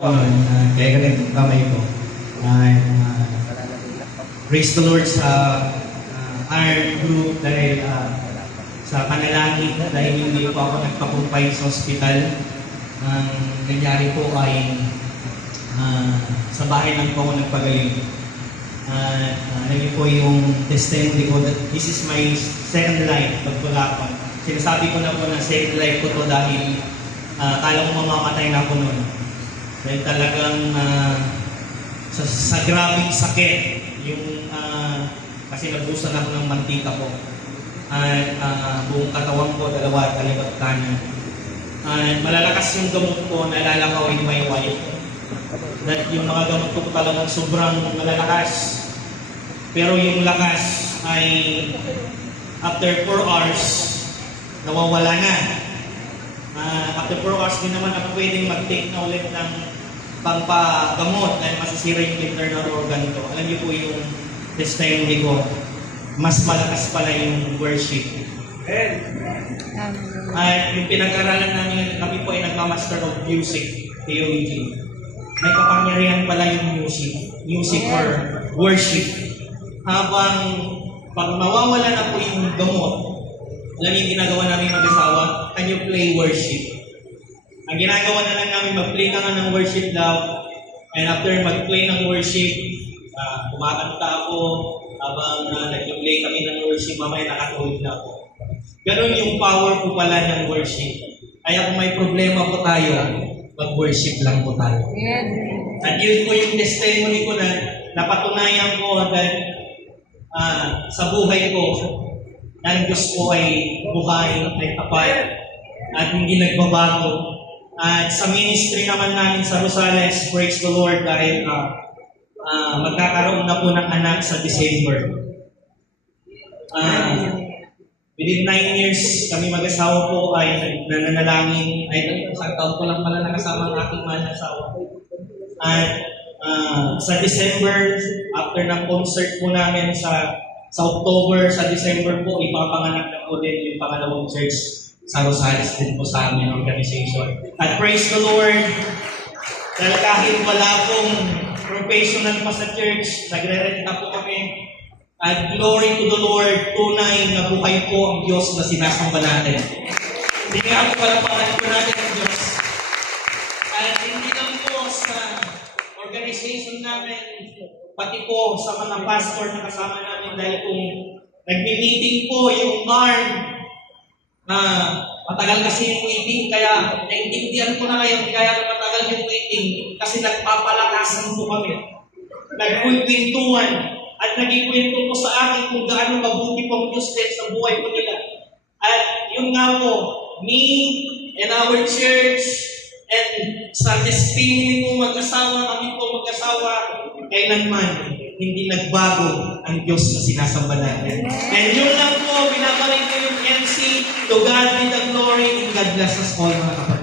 Uh, kaya ganito ang kamay ko. Uh, uh, praise the Lord sa uh, our group dahil uh, sa panalangin dahil hindi po ako nagpakumpay sa ospital. Ang nangyari po ay uh, sa bahay lang po ako nagpagaling. At uh, yun po yung testimony ko that this is my second life pagpagapon. Sinasabi ko na po na second life ko to dahil uh, kala ko mamamatay na ako noon. Dahil talagang ah, sa, sa grabing sakit, yung ah, kasi nabusan ako ng mantika ko. At ah, buong katawan ko, dalawa, kalibat kanan. At malalakas yung gamot ko, naalala ko with my wife. That yung mga gamot ko talagang sobrang malalakas. Pero yung lakas ay after 4 hours, nawawala na. Ah, after 4 hours din naman ako pwedeng mag-take na ulit ng pampagamot dahil masisira yung internal organ ko. Alam niyo po yung testimony ko, mas malakas pala yung worship. At yung pinag-aralan namin, kami po ay nagmamaster of music, theology. May kapangyarihan pala yung music, music or worship. Habang pag nawawala na po yung gamot, alam niyo yung ginagawa namin mag-asawa, can you play worship? Ang ginagawa na lang namin, mag-play ka nga ng worship daw. And after mag-play ng worship, uh, kumakanta ako, habang uh, nag-play kami ng worship, mamaya nakatulog na ako. Ganon yung power po pala ng worship. Kaya kung may problema po tayo, mag-worship lang po tayo. At yun po yung testimony ko na napatunayan ko dahil ah, sa buhay ko, na ang Diyos po ay buhay, ay tapat, at hindi nagbabago. At sa ministry naman namin sa Rosales, praise the Lord dahil ah, ah, magkakaroon na po ng anak sa December. Ah, within nine years, kami mag-asawa po ay nananalangin, ay isang taon ko lang pala nakasama ang aking mahal na asawa. At ah, sa December, after ng concert po namin sa sa October, sa December po, ipapanganak na po din yung pangalawang church sa Rosales din po sa amin organization. At praise the Lord, dahil kahit wala pong professional pa sa church, nagre-renta po kami. At glory to the Lord, tunay na buhay po ang Diyos na sinasamba natin. Hindi nga po palapakan po natin ang Diyos. At hindi lang po sa organization namin, pati po sa mga pastor na kasama namin dahil kung nagmi-meeting po yung barn na matagal kasi yung meeting, kaya naintindihan ko na ngayon kaya matagal yung meeting kasi nagpapalakasan po kami. Nagkwentuhan at nagkikwento po sa akin kung gaano mabuti po ang Diyos din sa buhay ko nila. At yun nga po, me and our church and sa testimony mo mag-asawa, kami po mag-asawa, kailanman hindi nagbago ang Diyos na sinasamba natin. And yun lang po, binabalik ko yung MC, to God be the glory, and God bless us all mga kapatid.